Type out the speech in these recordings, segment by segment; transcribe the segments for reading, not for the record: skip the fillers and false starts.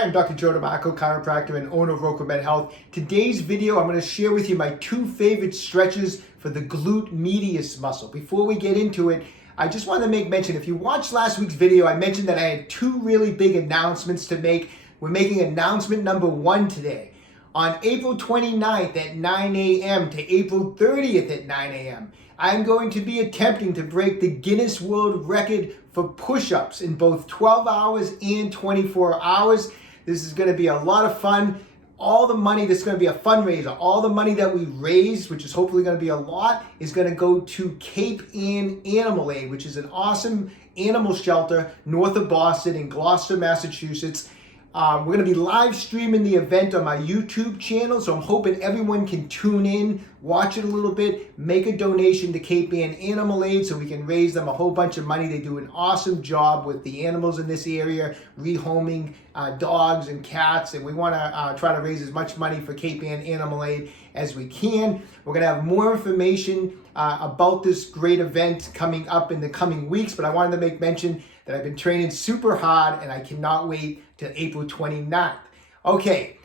Hi, I'm Dr. Joe DeMarco, chiropractor and owner of Ocramed Health. Today's video, I'm going to share with you my two favorite stretches for the Gluteus Medius muscle. Before we get into it, I just want to make mention, if you watched last week's video, I mentioned that I had two really big announcements to make. We're making announcement number 1 today. On April 29th at 9 a.m. to April 30th at 9 a.m., I'm going to be attempting to break the Guinness World Record for push-ups in both 12 hours and 24 hours. This is going to be a lot of fun. All the money, this is going to be a fundraiser. All the money that we raise, which is hopefully going to be a lot, is going to go to Cape Ann Animal Aid, which is an awesome animal shelter north of Boston in Gloucester, Massachusetts. We're going to be live streaming the event on my YouTube channel, so I'm hoping everyone can tune in, watch it a little bit, make a donation to Cape Ann Animal Aid so we can raise them a whole bunch of money. They do an awesome job with the animals in this area, rehoming dogs and cats, and we want to try to raise as much money for Cape Ann Animal Aid as we can. We're going to have more information about this great event coming up in the coming weeks, but I wanted to make mention that I've been training super hard and I cannot wait till April 29th. Okay,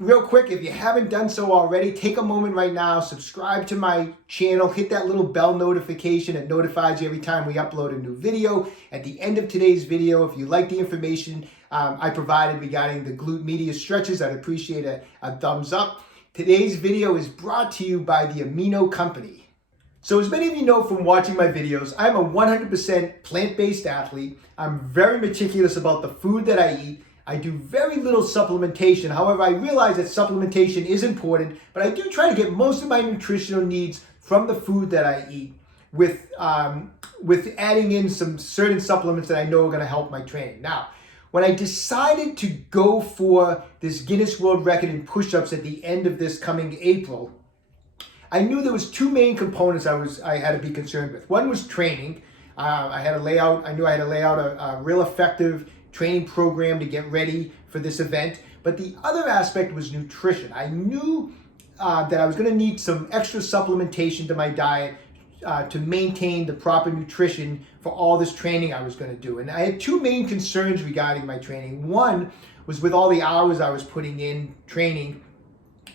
real quick, if you haven't done so already, take a moment right now, subscribe to my channel, hit that little bell notification. It notifies you every time we upload a new video. At the end of today's video, if you like the information I provided regarding the Gluteus Medius stretches, I'd appreciate a thumbs up. Today's video is brought to you by the Amino company. So as many of you know from watching my videos, I'm a 100% plant-based athlete. I'm very meticulous about the food that I eat. I do very little supplementation. However, I realize that supplementation is important, but I do try to get most of my nutritional needs from the food that I eat with adding in some certain supplements that I know are going to help my training. Now, when I decided to go for this Guinness World Record in push-ups at the end of this coming April, I knew there was two main components I had to be concerned with. One was training. I knew I had to lay out a real effective training program to get ready for this event. But the other aspect was nutrition. I knew that I was going to need some extra supplementation to my diet to maintain the proper nutrition for all this training I was going to do. And I had two main concerns regarding my training. One was with all the hours I was putting in training,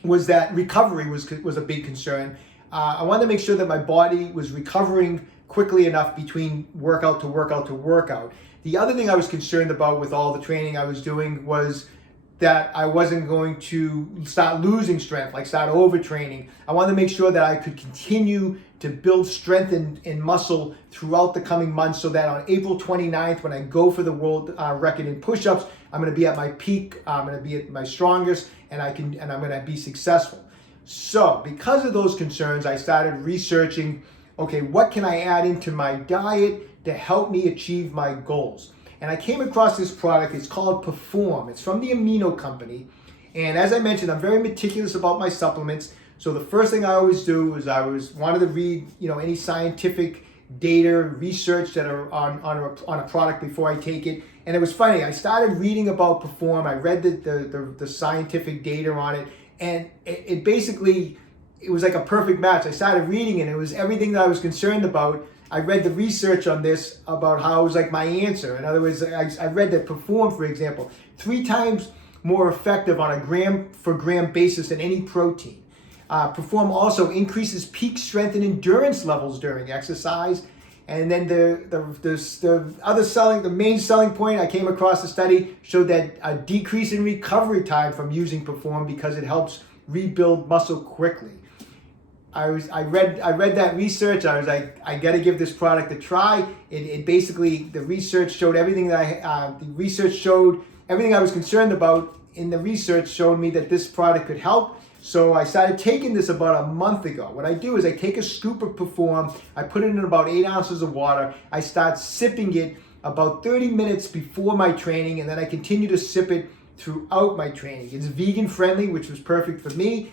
was that recovery was a big concern. I wanted to make sure that my body was recovering quickly enough between workout to workout to workout. The other thing I was concerned about with all the training I was doing was that I wasn't going to start losing strength, like start overtraining. I wanted to make sure that I could continue to build strength and muscle throughout the coming months so that on April 29th, when I go for the world record in push-ups, I'm going to be at my peak, I'm going to be at my strongest, and I'm going to be successful. So because of those concerns, I started researching, okay, what can I add into my diet to help me achieve my goals? And I came across this product. It's called Perform. It's from the Amino company. And as I mentioned, I'm very meticulous about my supplements. So the first thing I always do is wanted to read, any scientific data, research that are on a product before I take it. And it was funny. I started reading about Perform. I read the scientific data on it, and it basically was like a perfect match. I started reading it. And it was everything that I was concerned about. I read the research on this about how it was like my answer. In other words, I read that Perform, for example, 3 times more effective on a gram for gram basis than any protein. Perform also increases peak strength and endurance levels during exercise. And then the main selling point, I came across the study, showed that a decrease in recovery time from using Perform because it helps rebuild muscle quickly. I read that research. I was like, I got to give this product a try. It basically, the research showed everything that everything I was concerned about in the research showed me that this product could help. So I started taking this about a month ago. What I do is I take a scoop of Perform, I put it in about 8 ounces of water. I start sipping it about 30 minutes before my training, and then I continue to sip it throughout my training. It's vegan friendly, which was perfect for me.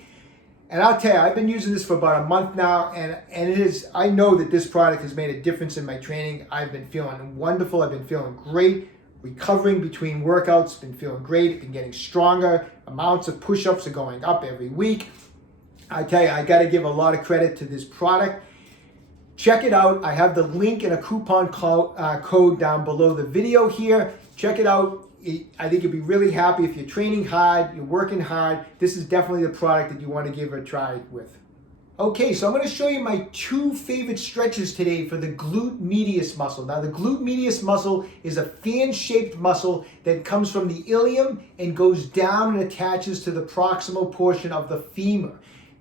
And I'll tell you, I've been using this for about a month now, and I know that this product has made a difference in my training. I've been feeling wonderful. I've been feeling great. Recovering between workouts, been feeling great. Been getting stronger. Amounts of push-ups are going up every week. I tell you, I got to give a lot of credit to this product. Check it out. I have the link and a coupon code down below the video here. Check it out. I think you'll be really happy if you're training hard, you're working hard. This is definitely the product that you want to give a try with. Okay, so I'm going to show you my 2 favorite stretches today for the glute medius muscle. Now, the glute medius muscle is a fan-shaped muscle that comes from the ilium and goes down and attaches to the proximal portion of the femur.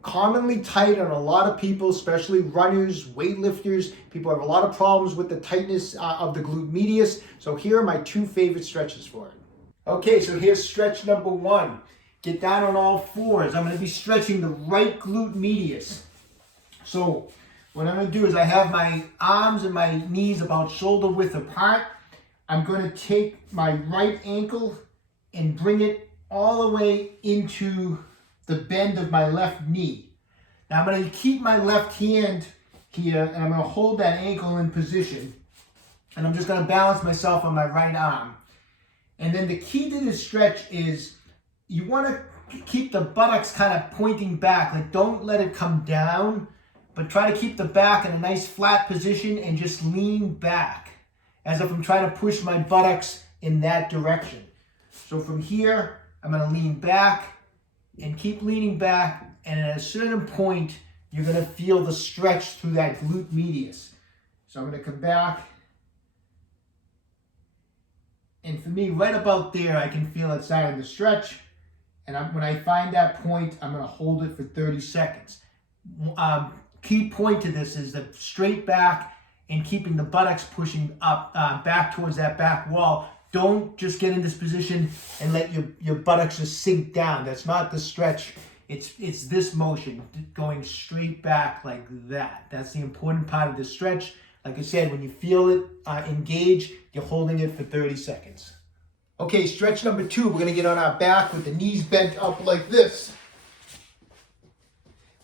Commonly tight on a lot of people, especially runners, weightlifters. People have a lot of problems with the tightness of the glute medius. So here are my 2 favorite stretches for it. Okay, so here's stretch number 1. Get down on all fours. I'm going to be stretching the right glute medius. So what I'm going to do is I have my arms and my knees about shoulder width apart. I'm going to take my right ankle and bring it all the way into the bend of my left knee. Now I'm going to keep my left hand here and I'm going to hold that ankle in position. And I'm just going to balance myself on my right arm. And then the key to this stretch is you want to keep the buttocks kind of pointing back. Like, don't let it come down, but try to keep the back in a nice flat position and just lean back as if I'm trying to push my buttocks in that direction. So from here, I'm going to lean back and keep leaning back. And at a certain point, you're going to feel the stretch through that glute medius. So I'm going to come back. And for me, right about there, I can feel it starting to stretch. And when I find that point, I'm going to hold it for 30 seconds. Key point to this is the straight back and keeping the buttocks pushing up, back towards that back wall. Don't just get in this position and let your buttocks just sink down. That's not the stretch. It's this motion, going straight back like that. That's the important part of the stretch. Like I said, when you feel it engage, you're holding it for 30 seconds. Okay, stretch number 2, we're going to get on our back with the knees bent up like this.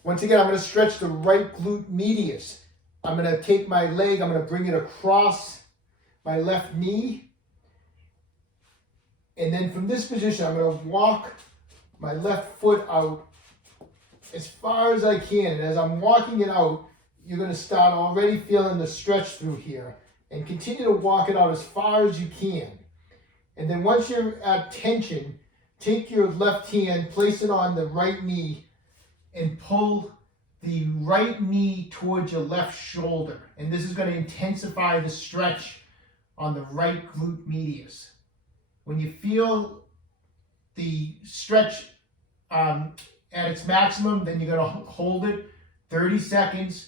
Once again, I'm going to stretch the right glute medius. I'm going to take my leg, I'm going to bring it across my left knee. And then from this position, I'm going to walk my left foot out as far as I can. And as I'm walking it out, you're going to start already feeling the stretch through here. And continue to walk it out as far as you can. And then once you're at tension, take your left hand, place it on the right knee, and pull the right knee towards your left shoulder. And this is going to intensify the stretch on the right glute medius. When you feel the stretch at its maximum, then you're going to hold it 30 seconds.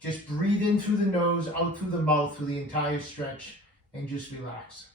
Just breathe in through the nose, out through the mouth through the entire stretch, and just relax.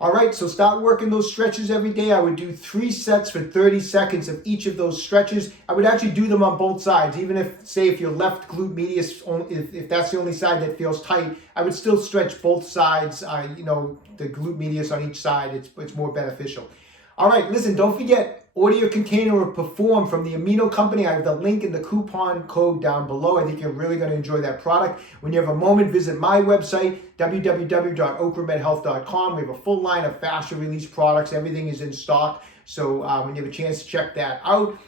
All right, so start working those stretches every day. I would do 3 sets for 30 seconds of each of those stretches. I would actually do them on both sides. Even if, say, if your left glute medius, if that's the only side that feels tight, I would still stretch both sides, the glute medius on each side. It's more beneficial. All right, listen, don't forget, order your container of Perform from the Amino company. I have the link in the coupon code down below. I think you're really going to enjoy that product. When you have a moment, visit my website, www.ocramedhealth.com. We have a full line of faster release products. Everything is in stock. So when you have a chance to check that out.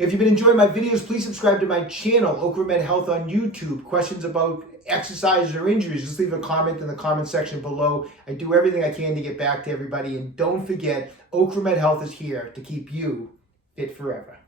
If you've been enjoying my videos, please subscribe to my channel, Ocramed Health on YouTube. Questions about exercises or injuries, just leave a comment in the comment section below. I do everything I can to get back to everybody. And don't forget, Ocramed Health is here to keep you fit forever.